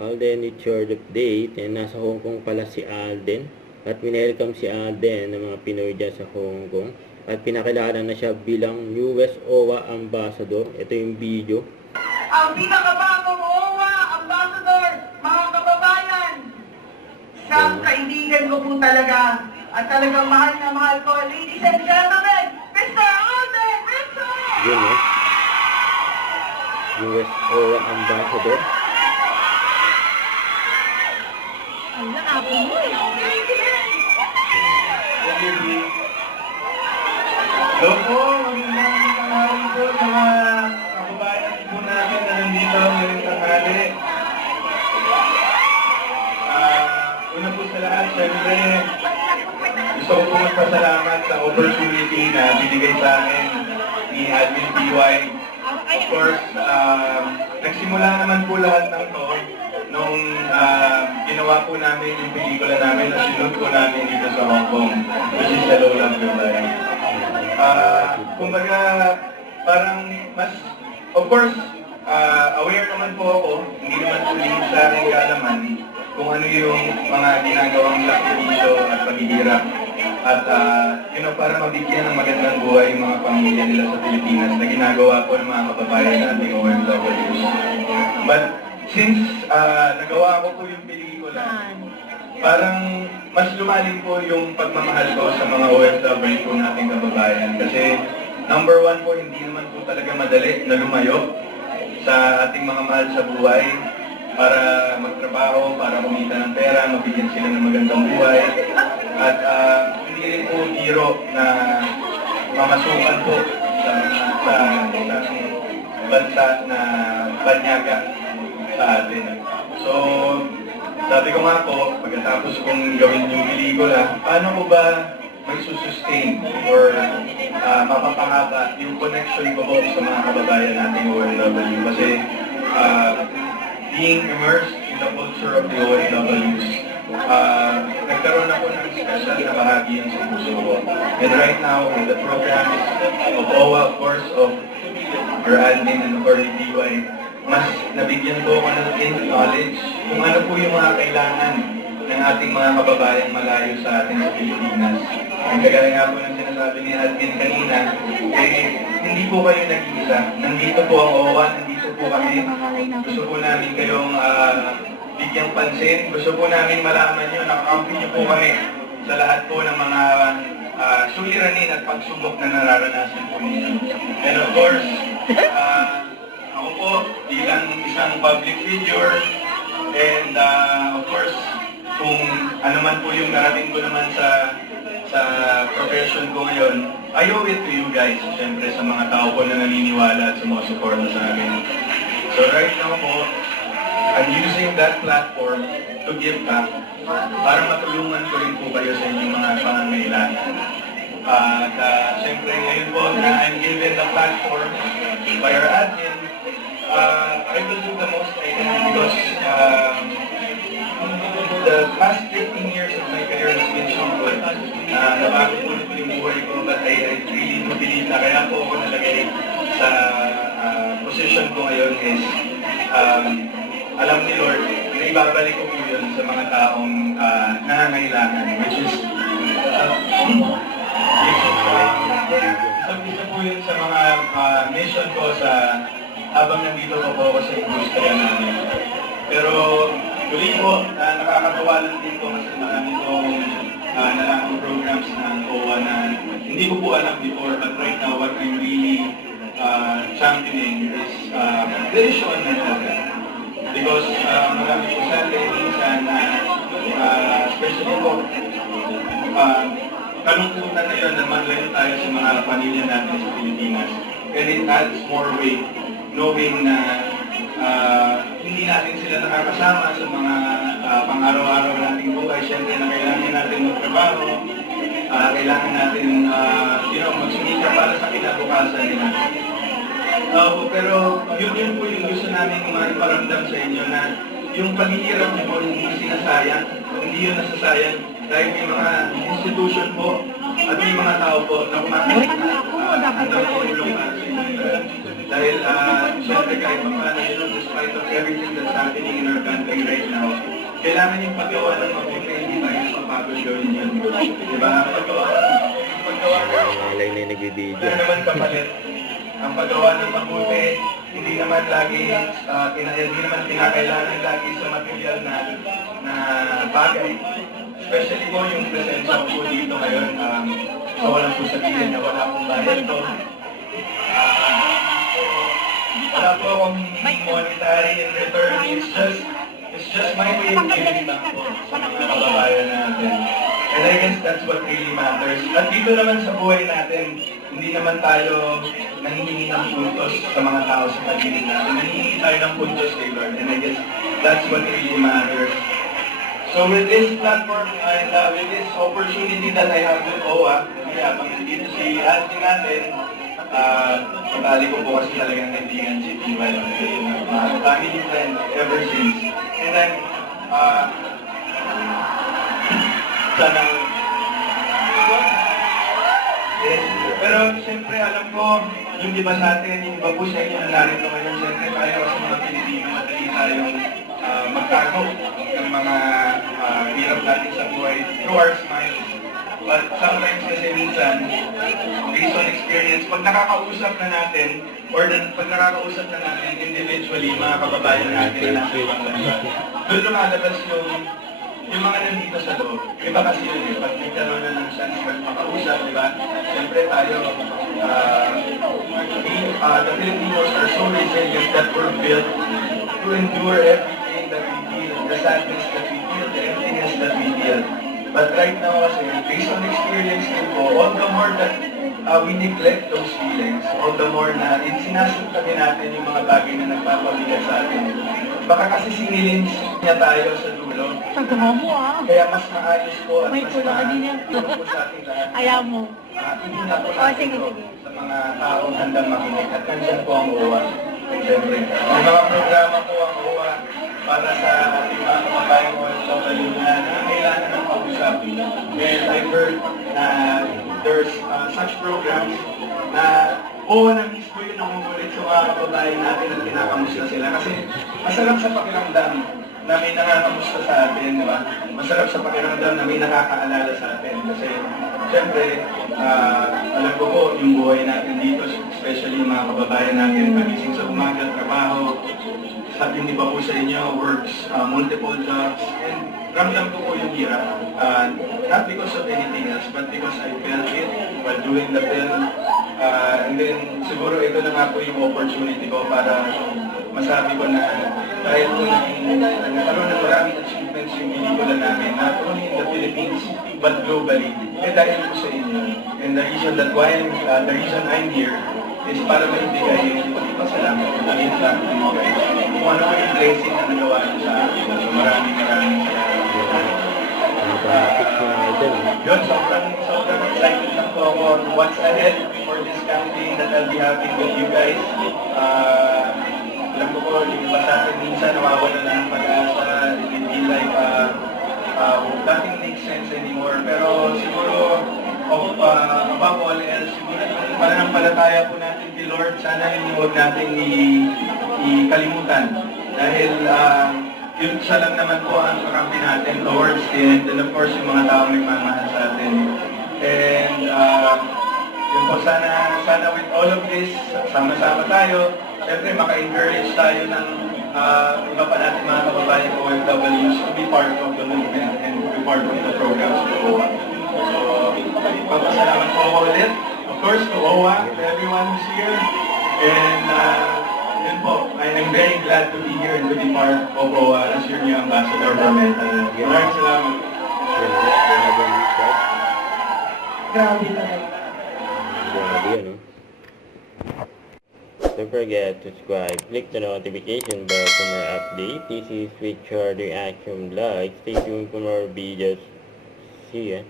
Alden, it's your update. And nasa Hong Kong pala si Alden. At winelcome si Alden ng mga Pinoy dyan sa Hong Kong. At pinakilala na siya bilang newest OWA Ambassador. Ito yung video. Ang pinakabagong OWA Ambassador, mga kababayan. Siyang kaibigan ko po talaga. At talagang mahal na mahal ko. Ladies and gentlemen, Mr. Alden Richard! Yun eh. US OWA Ambassador. Ang nakapo mo eh. Hello po, magandang tanghali po sa mga kababayan po natin na nandito ngayong tanghali. Una po sa lahat, syempre, gusto ko po magpasalamat sa opportunity na binigay sa akin ni Admin PY. Of course, nagsimula naman po lahat ng to nung ginawa po namin yung pelikula namin na sinunod po namin dito sa Hong Kong, which is Hello Love Goodbye. Kumbaga, parang mas, of course, aware naman po ako, hindi naman po din sa akin kaalaman kung ano yung mga ginagawang sakripisyo at paghihirap. At, para mabigyan ng magandang buhay yung mga pamilya nila sa Pilipinas na ginagawa po ng mga kababayan nating OFWs. But, since nagawa ko po yung pelikula, parang mas lumalim po yung pagmamahal ko sa mga OFW po nating kababayan. Kasi number one po, hindi naman po talaga madali na lumayo sa ating mga mahal sa buhay para magtrabaho, para kumita ng pera, mabigyan sila ng magandang buhay. At hindi rin po biro na mamasukan po sa bansa na banyaga sa atin. So, sabi ko nga po, pagkatapos kong gawin yung pelikula, paano ko ba may sustain or mapapahaba yung connection ko po sa mga kababayan nating OFW? Kasi being immersed in the culture of the OFWs, nagkaroon ako ng special na bahagi yan sa puso ko. And right now, in the program of OWA, of course, of our admin and of our DY, mas nabigyan ko ako ng knowledge kung ano po yung mga kailangan ng ating mga kababayang malayo sa atin sa Pilipinas. Ang kagaya nga po ng sinasabi ni Admin kanina, hindi po kayo nag-iisa. Nandito po ang OWA, nandito po kami. Gusto po namin kayong bigyang pansin. Gusto po namin malaman nyo, nakakampi nyo po kami sa lahat po ng mga suliranin at pagsubok na nararanasan po ninyo. And of course, ako po bilang isang public figure and of course, kung ano man po yung narating ko naman sa profession ko ngayon, I owe it to you guys, siyempre sa mga tao po na naniniwala at sumusuporta sa amin. So right now po, I'm using that platform to give back para matulungan ko rin po kayo sa inyong mga pangangailangan. At siyempre ngayon po na I'm given the platform by our admin, I will do the most I can because the past 15 years of my career has been so good. Nabago po na po yung buhay ko, but I really do believe na kaya po ako nalagay sa position ko ngayon is alam ni Lord na ibabalik ko po yun sa mga taong nangangailangan, which is isa po yun sa mga mission ko sa habang nandito pa po ako sa industriya namin. Pero tuloy po, nakakatawa lang din po kasi marami pong nalakang programs ng OWA na hindi ko po alam before, but right now what I'm really championing is very sure na program. Because marami po sa atin, minsan, especially po, kalungkutan na yun, namalayo tayo sa mga pamilya natin sa Pilipinas. And it adds more weight, knowing na hindi natin sila nakakasama sa mga pang-araw-araw nating buhay. Siyempre na kailangan natin magtrabaho, kailangan natin magsumika para sa kinabukasan nila. Pero yun po yung gusto namin maiparamdam sa inyo na yung paghihirap niyo po hindi sinasayang, hindi yun nasasayang dahil may mga institution po at may mga tao po na kumakita ang tulong para sa inyo. Dahil, syempre kahit pa paano, despite of everything that's happening in our country right kailangan yung paggawa ng mabuti, hindi tayo napapagod gawin yun. Diba? Paggawa Malay na yung nagbibideo. wala naman kapalit. Ang paggawa ng mabuti, hindi naman lagi, hindi naman kinakailangan lagi sa material na bagay. Especially po yung presensya ko po dito ngayon, so walang po sabihin na wala akong bayad to. Wala po akong monetary in return. It's just my way of giving back po sa mga kababayan natin. And I guess that's what really matters. At dito naman sa buhay natin, hindi naman tayo nanghihingi ng puntos sa mga tao sa paligid natin. Nanghihingi tayo ng puntos kay Lord. And I guess that's what really matters. So with this platform and with this opportunity that I have with OWA, habang nandito si Ate natin, patali ko po kasi talagang kaibigan si Tiwai, family friend ever since. And then, sana, yes. Pero siyempre alam ko, yung iba sa atin, yung iba po sa inyo na narito ngayon, siyempre tayo sa mga Pilipino, madali tayong magtago ng mga hirap natin sa buhay through our smiles. But sometimes kasi minsan, based on experience, pag nakakausap na natin, or pag nakakausap na natin individually, mga kababayan natin na nasa ibang bansa, doon lumalabas yung mga nandito sa loob. Iba kasi yun eh, pag nagkaroon na ng chance magpakausap, di ba? Siyempre tayo, the Filipinos are so resilient that we're built to endure everything that we feel, the sadness that we feel, the emptiness that we feel. But right now kasi, based on experience din po, all the more that we neglect those feelings, all the more na sinasuntabi natin yung mga bagay na nagpapabigat sa atin. Baka kasi sinilin niya tayo sa dulo. Pagkawa mo Kaya mas maayos po at May mas tulong ka din yan. maayos po sa ating lahat. Ayaw mo. Hindi na po Oh, natin sige, ito sige. sa mga taong handang makinig. At nandiyan po ang OWA. Siyempre, may mga programa po ang OWA para sa ating mga kababayang OFW na kailangan ng pag-usap. And I've heard na there's such programs na OWA na mismo yung nangungulit sa mga kababayan natin at kinakamusta sila. Kasi masarap sa pakiramdam na may nakakamusta sa atin, di ba? Masarap sa pakiramdam na may nakakaalala sa atin. Kasi siyempre, alam ko po yung buhay natin dito, especially yung mga kababayan natin, pagising sa umaga, trabaho, sa hindi pa po sa inyo, works, multiple jobs, and ramdam ko po yung hirap. Not because of anything else, but because I felt it while doing the film. And then, siguro ito na nga po yung opportunity ko para masabi ko na dahil po nagkaroon ng maraming achievements yung pelikula namin, not only in the Philippines, but globally, dahil po sa inyo. And the reason I'm here is para maibigay yung pagpapasalamat ko na impact ng mga guys. Kung ano po yung blessing na nagawa niyo sa akin. So maraming yun, sobrang excited lang po ako on what's ahead for this campaign that I'll be having with you guys. Alam ko po, yung iba sa atin minsan nawawala na ng pag-asa, it feel like nothing makes sense anymore. Pero siguro, above all else, siguro yung pananampalataya po natin kay Lord, sana yun yung huwag natin ikalimutan. Dahil yun siya lang naman po ang kakampi natin towards the end, and of course yung mga taong nagmamahal sa atin. And yun po, sana with all of this, sama-sama tayo, siyempre maka-encourage tayo ng iba pa natin mga kababayan OFWs to be part of the movement and to be part of the programs of OWA. So, papasalamat po ako ulit, of course, to OWA, to everyone who's here, and yun po, I'm very glad to be here and to be part of OWA as your new ambassador for mental health. Maraming salamat. Grabe talaga. Grabe yun, no? Don't forget to subscribe, click the notification bell for more updates. This is Richard Reaction Vlog. Stay tuned for more videos. See ya.